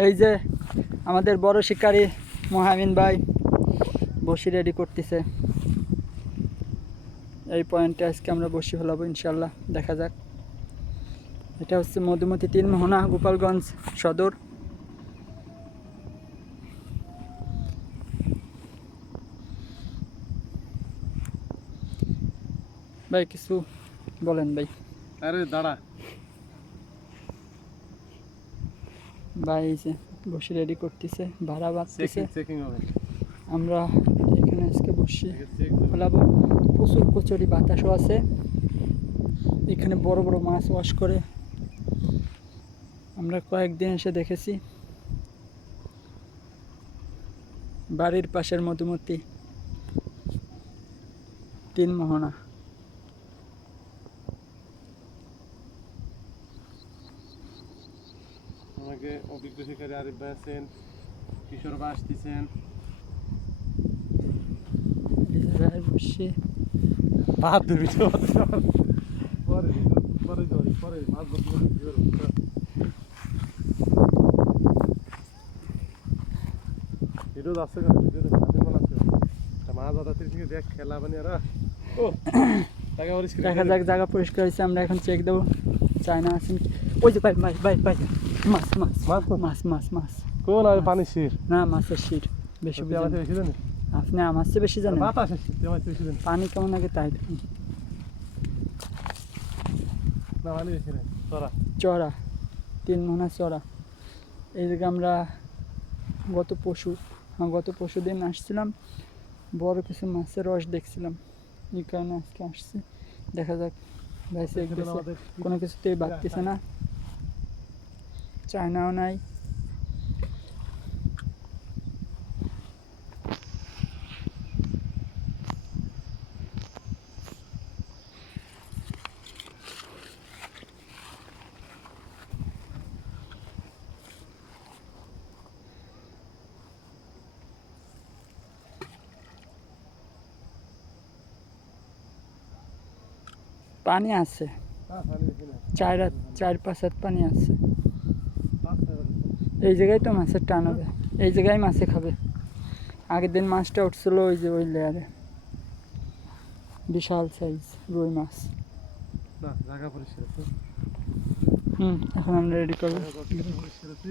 এই যে আমাদের বড় শিকারী মোহামিন ভাই বসি রেডি করতেছে। এই পয়েন্টে আজকে আমরা বসি ফেলাবো ইনশাল্লাহ, দেখা যাক। এটা হচ্ছে মধুমতি 3 মোহনা, গোপালগঞ্জ সদর। ভাই কিছু বলেন ভাই। আরে দাঁড়া ভাই এই যে বসি রেডি করতেছে, ভাড়া বাঁধতেছে। চেকিং হবে। আমরা এখানে আজকে বসি ফেলাবো। প্রচুর কচুরি বাতাসও আছে। এখানে বড় বড় মাছ ওয়াশ করে আমরা কয়েকদিন এসে দেখেছি। বাড়ির পাশের মধুমতি 3 মোহনা। আমাকে অভিজ্ঞ শিকারী আরিফ ভাই আছেন, কিশোর ভাই আসতেছেন। বসি ভাত দিবি তো পরে পরে পরে মাছ ধরতে ভিডিও যাচ্ছে কেন? ভিডিও বানাচ্ছে মাছ আদা থেকে দেখ খেলা বানি আর ও দেখা যাক। জায়গা পরিষ্কার হয়েছে, আমরা এখন চেক দেবো চায়না আছেন। ওই যে ভাই ভাই ভাই ভাই মাছ মাছ মাছ মাছ মাছ মাছ কোন আর পানি শির না, মাছের শির বেশি বুঝেন। বেশি জানি আপনি আমার চেয়ে বেশি জানেন। বাতাস আসছে তুই আমার বেশি জানি পানি কেমন লাগে তাই দেখুন। না পানি বেশি নাই তোরা চড়া 3 মোহনা চড়া। এই জায়গায় আমরা গত পরশু দিন আসছিলাম, বড় কিছু মাছের রস দেখছিলাম, এই কারণে আজকে আসছি। দেখা যাক। ভাইসে কোনো কিছুতেই বাড়তেছে না, চায়নাও নাই। পানি আছে, পানি বেশি নাই 4-5 হাত পানি আছে। এই জায়গায় তো মাছের টান হবে, এই জায়গায় মাছে খাবে। আগের দিন মাছটা উঠছিল ওই যে ওই লেয়ারে, বিশাল সাইজ রুই মাছ। না জায়গা পরিষ্কার আছে। এখন আমরা রেডি করবো। পরিষ্কার আছে।